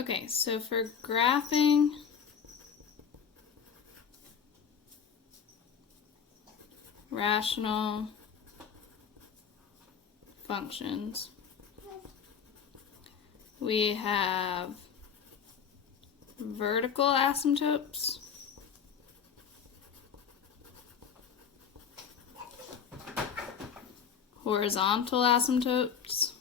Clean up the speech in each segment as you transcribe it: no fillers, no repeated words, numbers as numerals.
Okay, so for graphing rational functions, we have vertical asymptotes, horizontal asymptotes,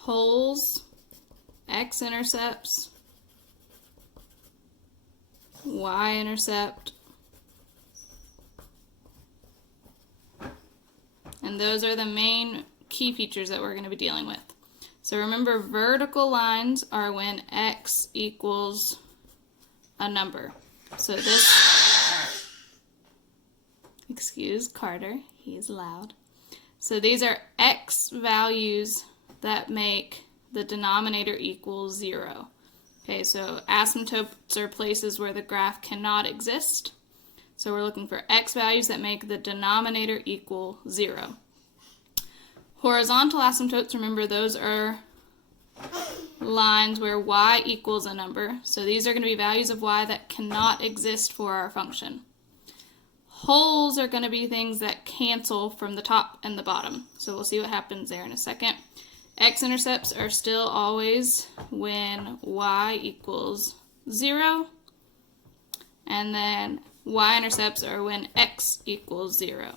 holes, x-intercepts, y-intercept, and those are the main key features that we're going to be dealing with. So remember, vertical lines are when x equals a number. So this, excuse Carter, he's loud. So these are x values that make the denominator equal 0. Okay, so asymptotes are places where the graph cannot exist. So we're looking for x values that make the denominator equal 0. Horizontal asymptotes, remember, those are lines where y equals a number. So these are going to be values of y that cannot exist for our function. Holes are going to be things that cancel from the top and the bottom. So we'll see what happens there in a second. X-intercepts are still always when y equals 0. And then y-intercepts are when x equals 0.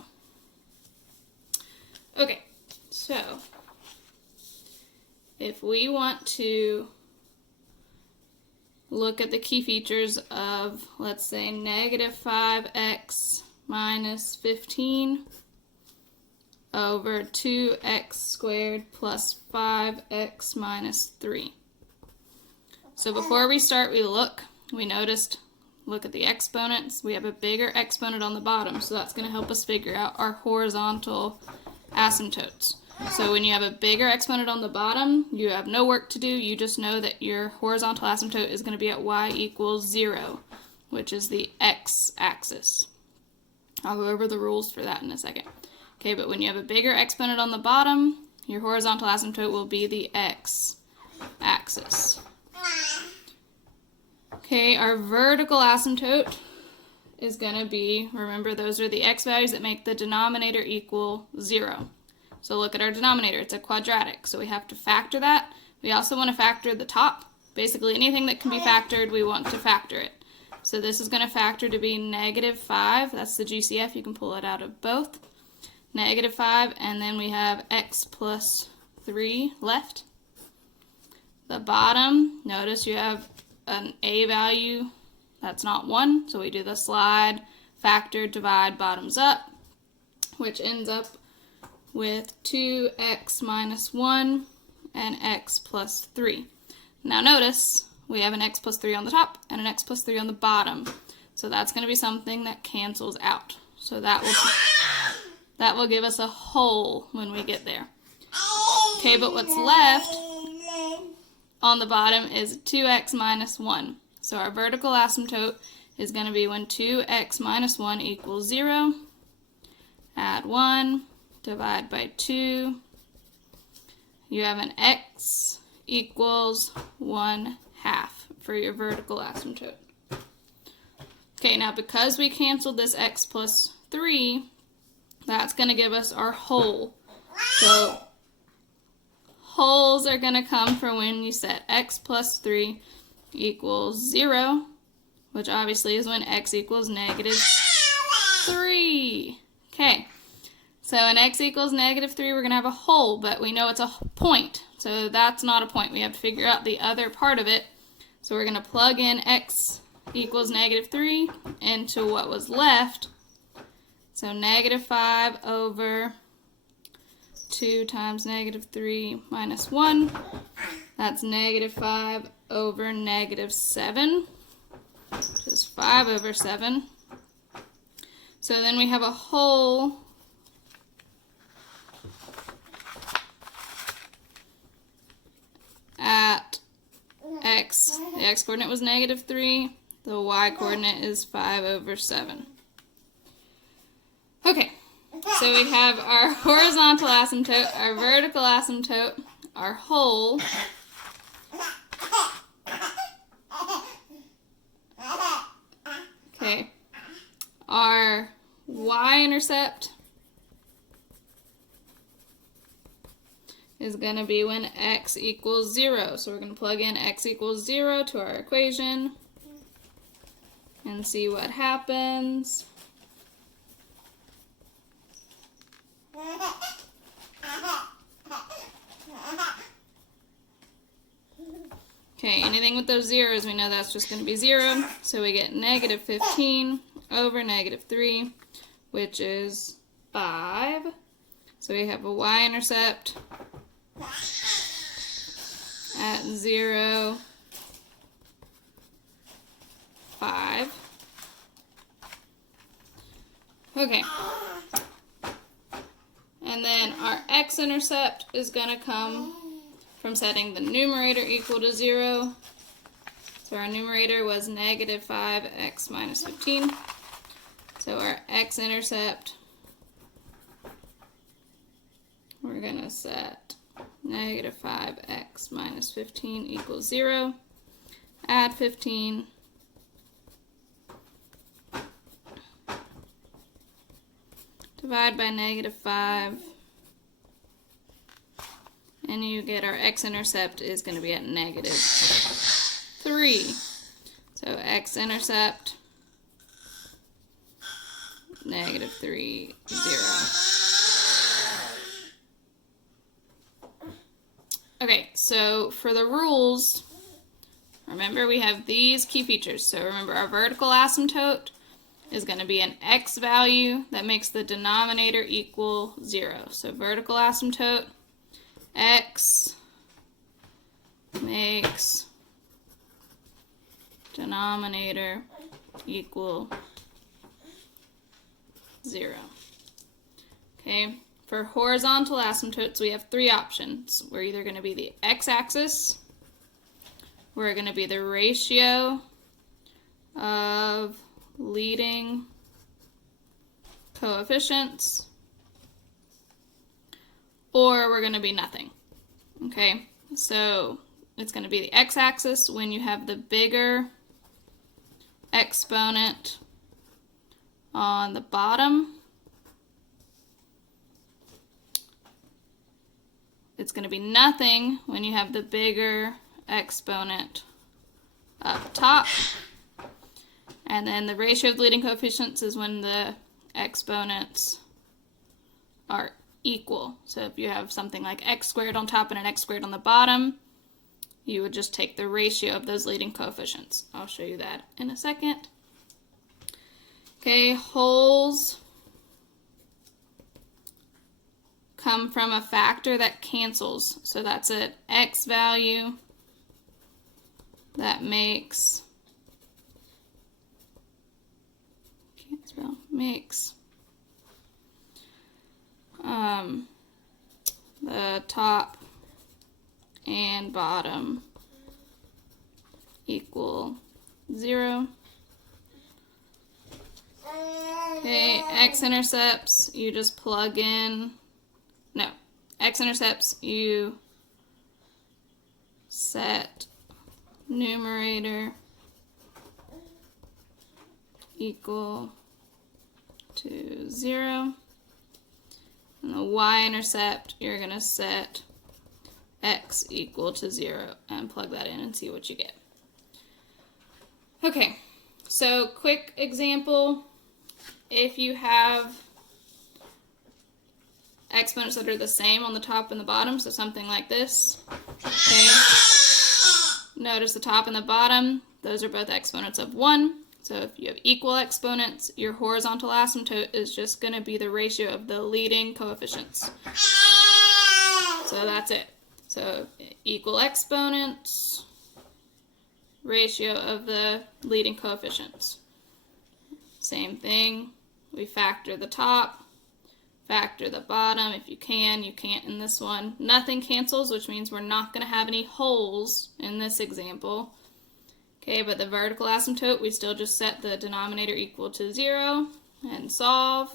Okay, so if we want to look at the key features of, let's say, negative 5x minus 15 over 2x squared plus 5x minus 3. So before we start, we noticed, look at the exponents. We have a bigger exponent on the bottom, so that's going to help us figure out our horizontal asymptotes. So when you have a bigger exponent on the bottom, you have no work to do. You just know that your horizontal asymptote is going to be at y equals 0, which is the x-axis. I'll go over the rules for that in a second. Okay, but when you have a bigger exponent on the bottom, your horizontal asymptote will be the x-axis. Okay, our vertical asymptote is going to be, remember, those are the x values that make the denominator equal 0. So look at our denominator. It's a quadratic, so we have to factor that. We also want to factor the top. Basically, anything that can be factored, we want to factor it. So this is going to factor to be negative 5. That's the GCF. You can pull it out of both. Negative 5, and then we have x plus 3 left. The bottom, notice you have an a value. That's not 1, so we do the slide, factor, divide, bottoms up, which ends up with 2x minus 1 and x plus 3. Now notice we have an x plus 3 on the top and an x plus 3 on the bottom. So that's going to be something that cancels out. So that will give us a hole when we get there. Okay, but what's left on the bottom is 2x minus 1. So our vertical asymptote is going to be when 2x minus 1 equals 0. Add 1. Divide by 2. You have an x equals 1/2 for your vertical asymptote. Okay, now because we canceled this x plus 3, that's going to give us our hole. So holes are going to come from when you set x plus 3 equals 0, which obviously is when x equals negative 3. Okay. So in x equals negative 3, we're going to have a hole, but we know it's a point. So that's not a point. We have to figure out the other part of it. So we're going to plug in x equals negative 3 into what was left. So negative 5 over 2 times negative 3 minus 1. That's negative 5 over negative 7, which is 5 over 7. So then we have a hole at x. The x coordinate was negative 3. The y coordinate is 5 over 7. Okay, so we have our horizontal asymptote, our vertical asymptote, our whole, okay, our y-intercept is going to be when x equals 0. So we're going to plug in x equals 0 to our equation and see what happens. Okay, anything with those zeros, we know that's just going to be 0. So we get negative 15 over negative 3, which is 5. So we have a y-intercept at 0, 5. Okay. And then our x-intercept is going to come from setting the numerator equal to 0. So our numerator was negative 5x minus 15. So our x-intercept, we're going to set negative 5x minus 15 equals 0. Add 15. Divide by negative 5. And you get our x-intercept is going to be at negative 3. So x-intercept, negative 3, 0. Okay, so for the rules, remember we have these key features. So remember our vertical asymptote is going to be an x value that makes the denominator equal 0. So vertical asymptote, x makes denominator equal 0. Okay, for horizontal asymptotes, we have 3 options. We're either going to be the x-axis, we're going to be the ratio of leading coefficients, or we're going to be nothing. Okay, so it's going to be the x-axis when you have the bigger exponent on the bottom. It's going to be nothing when you have the bigger exponent up top. And then the ratio of leading coefficients is when the exponents are equal. So if you have something like x squared on top and an x squared on the bottom, you would just take the ratio of those leading coefficients. I'll show you that in a second. Okay, wholes come from a factor that cancels. So that's an x value that makes, can't spell, makes the top and bottom equal 0. Okay, x-intercepts, you just plug in, no, x-intercepts, you set numerator equal to 0. And the y-intercept, you're going to set x equal to 0 and plug that in and see what you get. Okay, so quick example. If you have exponents that are the same on the top and the bottom, so something like this, okay, notice the top and the bottom, those are both exponents of 1. So if you have equal exponents, your horizontal asymptote is just going to be the ratio of the leading coefficients. So that's it. So equal exponents, ratio of the leading coefficients. Same thing, we factor the top, factor the bottom if you can. You can't in this one. Nothing cancels, which means we're not going to have any holes in this example. Okay, but the vertical asymptote, we still just set the denominator equal to 0 and solve.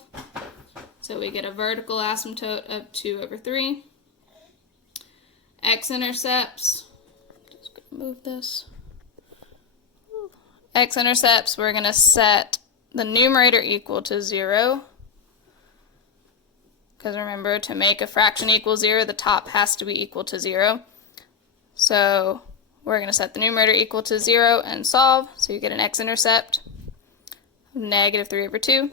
So we get a vertical asymptote of 2 over 3. X-intercepts, just gonna move this. X-intercepts, we're going to set the numerator equal to 0. Because remember, to make a fraction equal 0, the top has to be equal to 0. So we're going to set the numerator equal to 0 and solve. So you get an x-intercept of negative 3 over 2.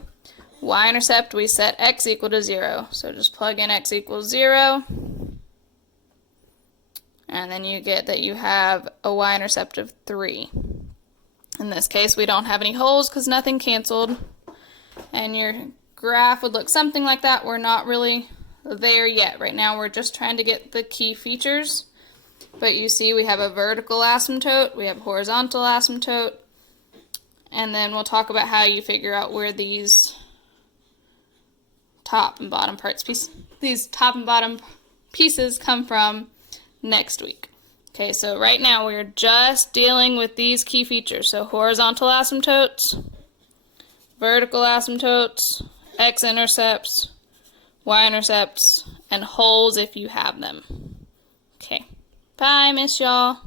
Y-intercept, we set x equal to 0. So just plug in x equals 0. And then you get that you have a y-intercept of 3. In this case, we don't have any holes because nothing canceled. And your graph would look something like that. We're not really there yet. Right now we're just trying to get the key features. But you see we have a vertical asymptote, we have a horizontal asymptote, and then we'll talk about how you figure out where these top and bottom pieces come from next week. Okay, so right now we're just dealing with these key features. So horizontal asymptotes, vertical asymptotes, x-intercepts, y-intercepts, and holes if you have them. Okay, bye, miss y'all.